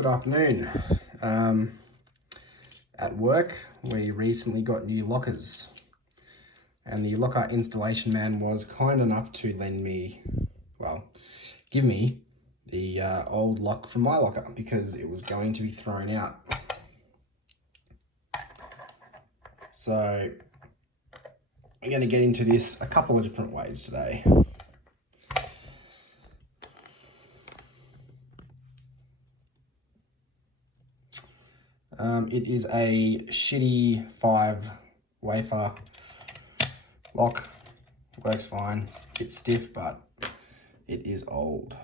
Good afternoon. At work, we recently got new lockers, and the locker installation man was kind enough to give me the old lock from my locker because it was going to be thrown out. So I'm going to get into this a couple of different ways today. It is a shitty 5 wafer lock. Works fine. It's stiff, but it is old.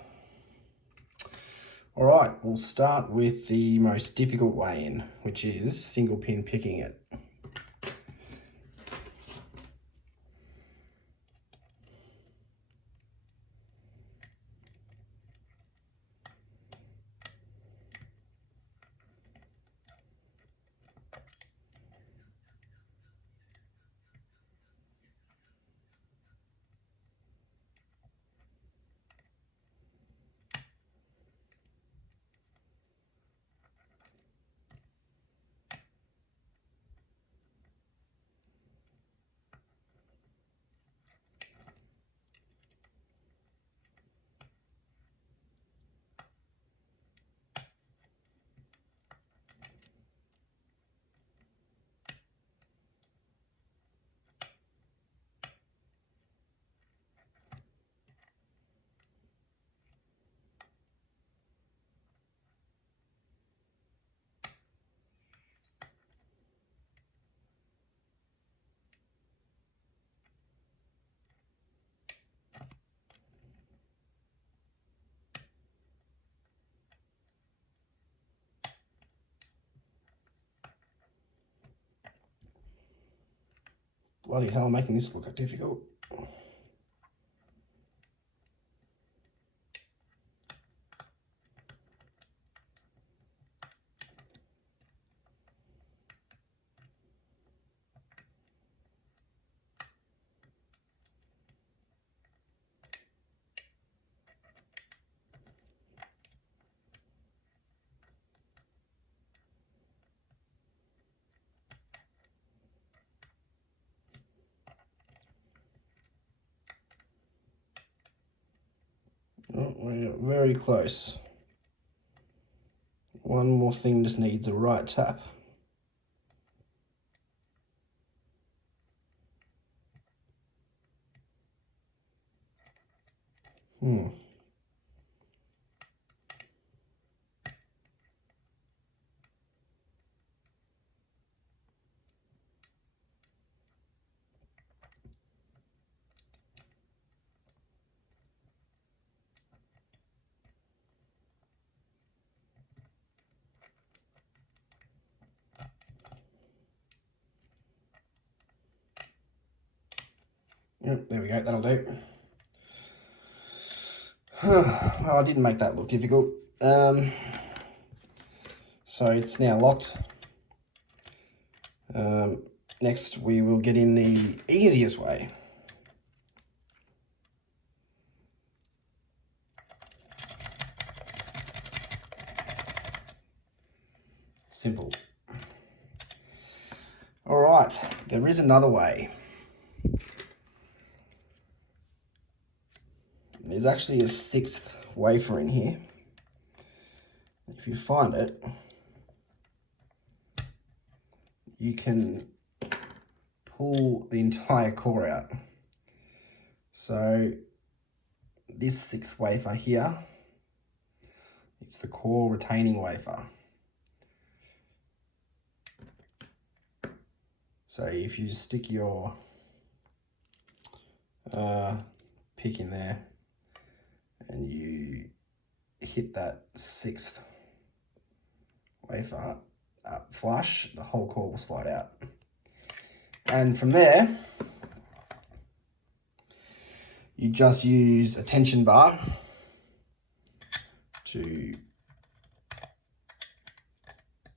All right, we'll start with the most difficult way in, which is single pin picking it. Bloody hell, making this look difficult. Oh, we're very close. One more thing just needs a right tap. Yep, there we go, that'll do. Well, I didn't make that look difficult. So it's now locked. Next, we will get in the easiest way. Simple. All right, there is another way. There's actually a 6th wafer in here. If you find it, you can pull the entire core out. So this 6th wafer here, it's the core retaining wafer. So if you stick your pick in there and you hit that 6th wafer up flush, the whole core will slide out. And from there, you just use a tension bar to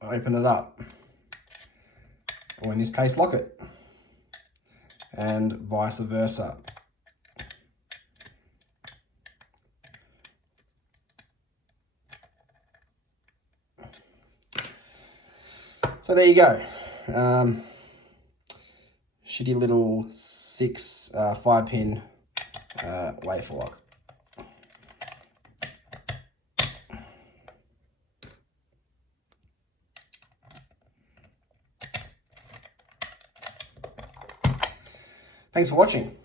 open it up, or in this case, lock it, and vice versa. So there you go. Shitty little 5-pin wafer lock. Thanks for watching.